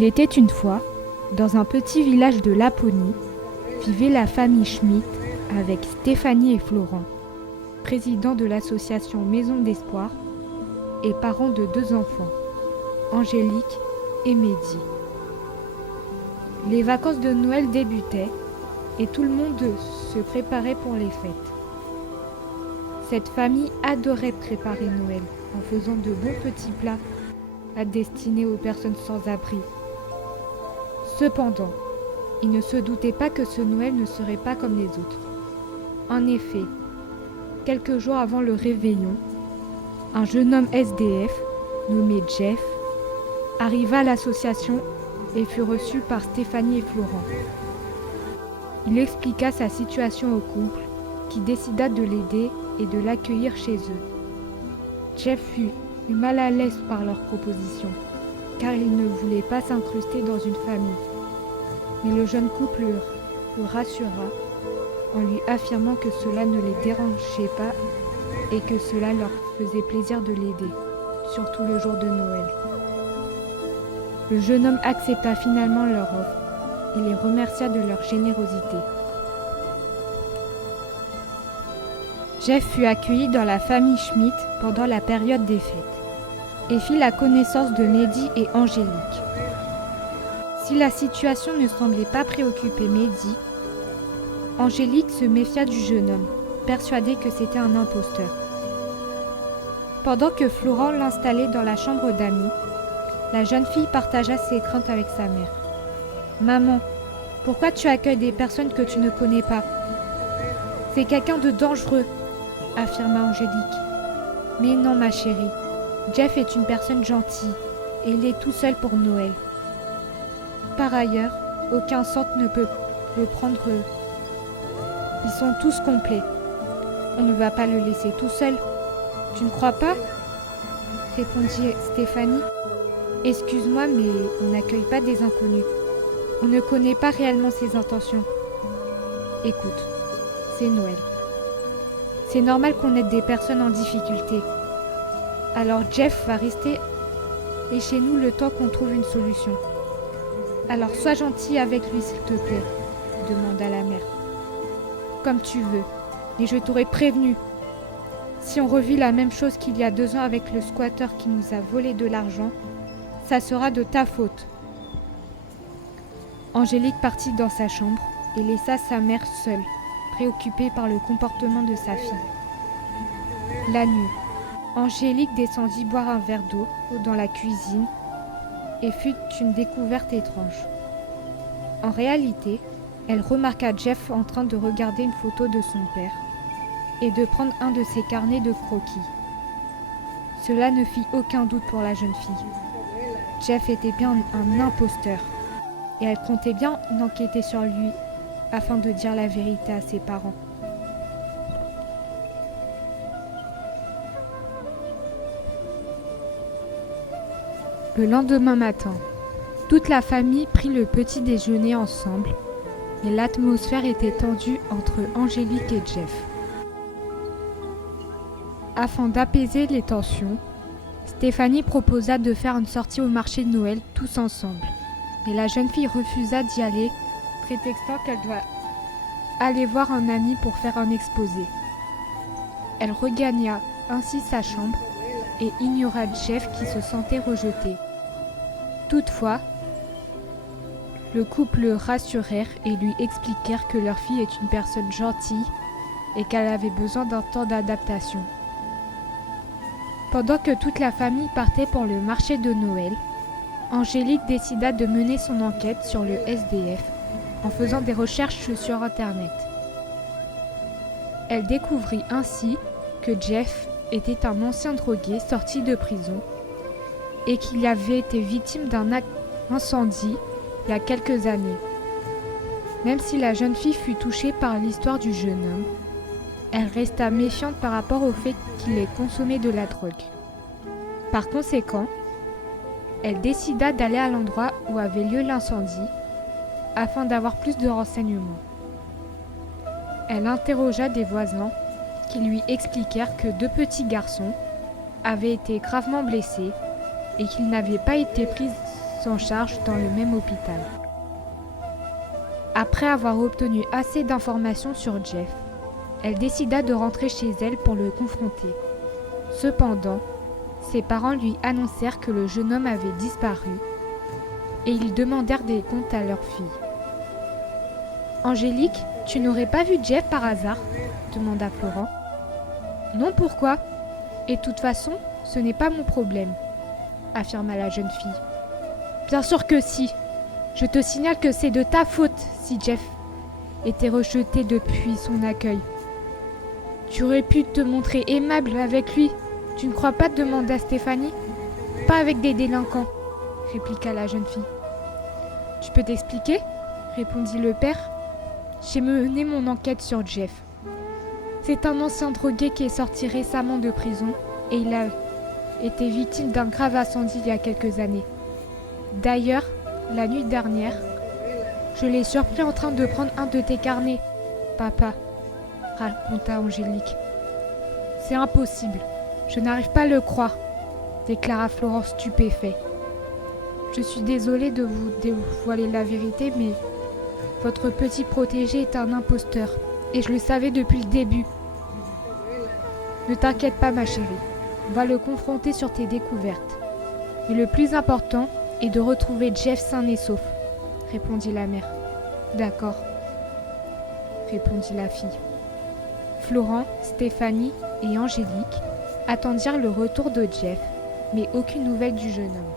Il était une fois, dans un petit village de Laponie, vivait la famille Schmitt avec Stéphanie et Florent, présidents de l'association Maison d'Espoir et parents de 2 enfants, Angélique et Mehdi. Les vacances de Noël débutaient et tout le monde se préparait pour les fêtes. Cette famille adorait préparer Noël en faisant de bons petits plats à destiner aux personnes sans abri. Cependant, ils ne se doutaient pas que ce Noël ne serait pas comme les autres. En effet, quelques jours avant le réveillon, un jeune homme SDF, nommé Jeff, arriva à l'association et fut reçu par Stéphanie et Florent. Il expliqua sa situation au couple, qui décida de l'aider et de l'accueillir chez eux. Jeff fut mal à l'aise par leur proposition, car il ne voulait pas s'incruster dans une famille. Mais le jeune couple le rassura en lui affirmant que cela ne les dérangeait pas et que cela leur faisait plaisir de l'aider, surtout le jour de Noël. Le jeune homme accepta finalement leur offre et les remercia de leur générosité. Jeff fut accueilli dans la famille Schmitt pendant la période des fêtes et fit la connaissance de Mehdi et Angélique. Si la situation ne semblait pas préoccuper Mehdi, Angélique se méfia du jeune homme, persuadée que c'était un imposteur. Pendant que Florent l'installait dans la chambre d'amis, la jeune fille partagea ses craintes avec sa mère. « Maman, pourquoi tu accueilles des personnes que tu ne connais pas ? C'est quelqu'un de dangereux, » affirma Angélique. « Mais non, ma chérie, Jeff est une personne gentille et il est tout seul pour Noël. Par ailleurs, aucun centre ne peut le prendre. Ils sont tous complets. On ne va pas le laisser tout seul. Tu ne crois pas ? Répondit Stéphanie. Excuse-moi, mais on n'accueille pas des inconnus. On ne connaît pas réellement ses intentions. Écoute, c'est Noël. C'est normal qu'on aide des personnes en difficulté. Alors Jeff va rester et chez nous le temps qu'on trouve une solution. Alors sois gentil avec lui s'il te plaît, demanda la mère. Comme tu veux, mais je t'aurais prévenu. Si on revit la même chose qu'il y a 2 ans avec le squatteur qui nous a volé de l'argent, ça sera de ta faute. Angélique partit dans sa chambre et laissa sa mère seule, préoccupée par le comportement de sa fille. La nuit, Angélique descendit boire un verre d'eau dans la cuisine et fut une découverte étrange. En réalité, elle remarqua Jeff en train de regarder une photo de son père et de prendre un de ses carnets de croquis. Cela ne fit aucun doute pour la jeune fille. Jeff était bien un imposteur et elle comptait bien enquêter sur lui afin de dire la vérité à ses parents. Le lendemain matin, toute la famille prit le petit déjeuner ensemble et l'atmosphère était tendue entre Angélique et Jeff. Afin d'apaiser les tensions, Stéphanie proposa de faire une sortie au marché de Noël tous ensemble. Mais la jeune fille refusa d'y aller, prétextant qu'elle doit aller voir un ami pour faire un exposé. Elle regagna ainsi sa chambre et ignora Jeff qui se sentait rejeté. Toutefois, le couple le rassurèrent et lui expliquèrent que leur fille est une personne gentille et qu'elle avait besoin d'un temps d'adaptation. Pendant que toute la famille partait pour le marché de Noël, Angélique décida de mener son enquête sur le SDF en faisant des recherches sur Internet. Elle découvrit ainsi que Jeff était un ancien drogué sorti de prison et qu'il avait été victime d'un incendie il y a quelques années. Même si la jeune fille fut touchée par l'histoire du jeune homme, elle resta méfiante par rapport au fait qu'il ait consommé de la drogue. Par conséquent, elle décida d'aller à l'endroit où avait lieu l'incendie afin d'avoir plus de renseignements. Elle interrogea des voisins qui lui expliquèrent que 2 petits garçons avaient été gravement blessés et qu'ils n'avaient pas été pris s'en charge dans le même hôpital. Après avoir obtenu assez d'informations sur Jeff, elle décida de rentrer chez elle pour le confronter. Cependant, ses parents lui annoncèrent que le jeune homme avait disparu et ils demandèrent des comptes à leur fille. « Angélique, tu n'aurais pas vu Jeff par hasard ?» demanda Florent. « Non, pourquoi ? Et de toute façon, ce n'est pas mon problème, » affirma la jeune fille. « Bien sûr que si. Je te signale que c'est de ta faute si Jeff était rejeté depuis son accueil. Tu aurais pu te montrer aimable avec lui. Tu ne crois pas ? Demanda Stéphanie. Pas avec des délinquants, répliqua la jeune fille. Tu peux t'expliquer ? Répondit le père. J'ai mené mon enquête sur Jeff. C'est un ancien drogué qui est sorti récemment de prison et il a été victime d'un grave incendie il y a quelques années. D'ailleurs, la nuit dernière, je l'ai surpris en train de prendre un de tes carnets, papa, raconta Angélique. C'est impossible, je n'arrive pas à le croire, déclara Florent stupéfait. Je suis désolée de vous dévoiler la vérité, mais votre petit protégé est un imposteur, et je le savais depuis le début. Ne t'inquiète pas, ma chérie, on va le confronter sur tes découvertes. Mais le plus important est de retrouver Jeff sain et sauf, répondit la mère. D'accord, répondit la fille. Florent, Stéphanie et Angélique attendirent le retour de Jeff, mais aucune nouvelle du jeune homme.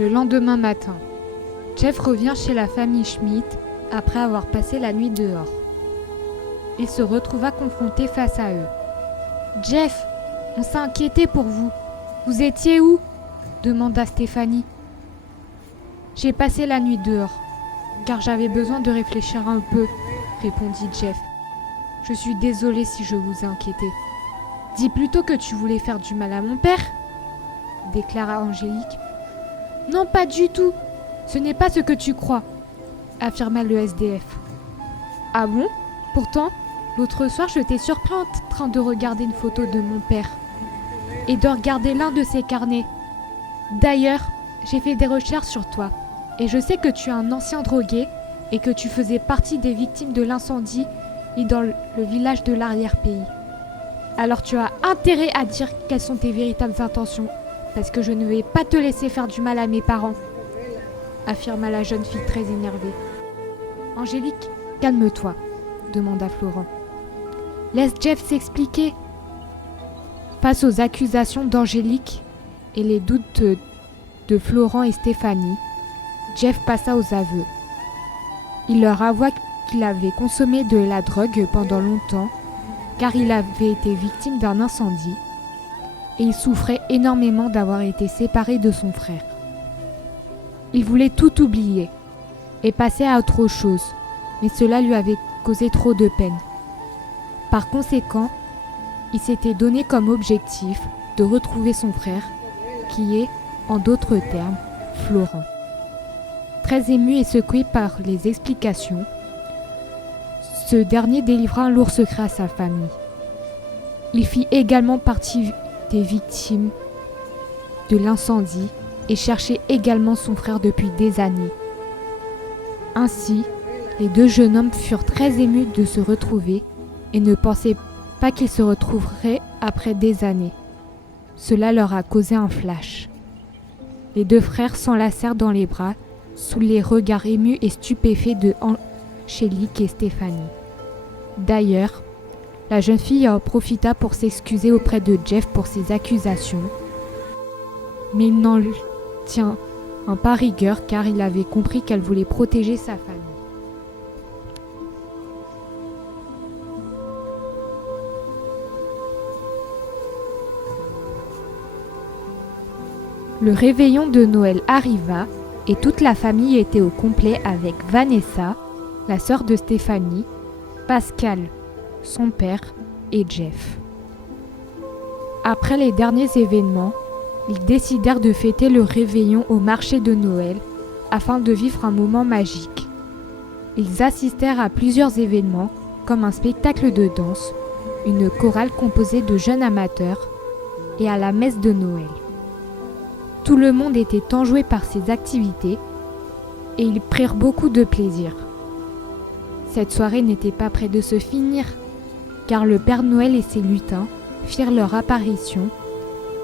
Le lendemain matin, Jeff revient chez la famille Schmidt après avoir passé la nuit dehors. Il se retrouva confronté face à eux. « Jeff, on s'est inquiété pour vous. Vous étiez où ?» demanda Stéphanie. « J'ai passé la nuit dehors, car j'avais besoin de réfléchir un peu, » répondit Jeff. « Je suis désolée si je vous ai inquiété. »« Dis plutôt que tu voulais faire du mal à mon père » déclara Angélique. « Non, pas du tout. Ce n'est pas ce que tu crois, » affirma le SDF. « Ah bon ? Pourtant, l'autre soir, je t'ai surpris en train de regarder une photo de mon père et de regarder l'un de ses carnets. D'ailleurs, j'ai fait des recherches sur toi et je sais que tu es un ancien drogué et que tu faisais partie des victimes de l'incendie dans le village de l'arrière-pays. Alors tu as intérêt à dire quelles sont tes véritables intentions, parce que je ne vais pas te laisser faire du mal à mes parents, » affirma la jeune fille très énervée. « Angélique, calme-toi, » demanda Florent. « Laisse Jeff s'expliquer. » Face aux accusations d'Angélique et les doutes de Florent et Stéphanie, Jeff passa aux aveux. Il leur avoua qu'il avait consommé de la drogue pendant longtemps, car il avait été victime d'un incendie, et il souffrait énormément d'avoir été séparé de son frère. Il voulait tout oublier et passer à autre chose, mais cela lui avait causé trop de peine. Par conséquent, il s'était donné comme objectif de retrouver son frère, qui est, en d'autres termes, Florent. Très ému et secoué par les explications, ce dernier délivra un lourd secret à sa famille. Il fit également partie des victimes de l'incendie et cherchait également son frère depuis des années. Ainsi, les deux jeunes hommes furent très émus de se retrouver et ne pensaient pas qu'ils se retrouveraient après des années. Cela leur a causé un flash. Les deux frères s'enlacèrent dans les bras sous les regards émus et stupéfaits de Angélique et Stéphanie. D'ailleurs, la jeune fille en profita pour s'excuser auprès de Jeff pour ses accusations, mais il n'en tient pas rigueur car il avait compris qu'elle voulait protéger sa famille. Le réveillon de Noël arriva et toute la famille était au complet avec Vanessa, la sœur de Stéphanie, Pascal, son père et Jeff. Après les derniers événements, ils décidèrent de fêter le réveillon au marché de Noël afin de vivre un moment magique. Ils assistèrent à plusieurs événements comme un spectacle de danse, une chorale composée de jeunes amateurs et à la messe de Noël. Tout le monde était enjoué par ces activités et ils prirent beaucoup de plaisir. Cette soirée n'était pas près de se finir, car le Père Noël et ses lutins firent leur apparition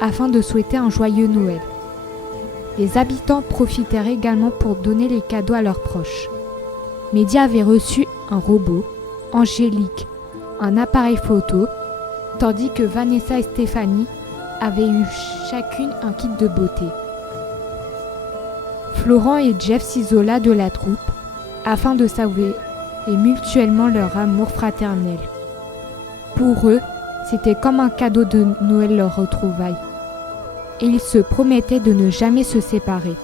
afin de souhaiter un joyeux Noël. Les habitants profitèrent également pour donner les cadeaux à leurs proches. Mehdi avait reçu un robot, Angélique, un appareil photo, tandis que Vanessa et Stéphanie avaient eu chacune un kit de beauté. Florent et Jeff s'isola de la troupe afin de s'avouer mutuellement leur amour fraternel. Pour eux, c'était comme un cadeau de Noël leur retrouvaille. Et ils se promettaient de ne jamais se séparer.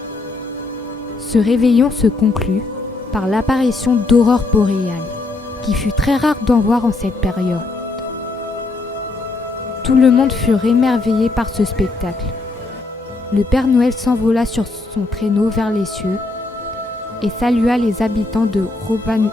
Ce réveillon se conclut par l'apparition d'aurores boréales, qui fut très rare d'en voir en cette période. Tout le monde fut émerveillé par ce spectacle. Le Père Noël s'envola sur son traîneau vers les cieux et salua les habitants de Rovaniemi.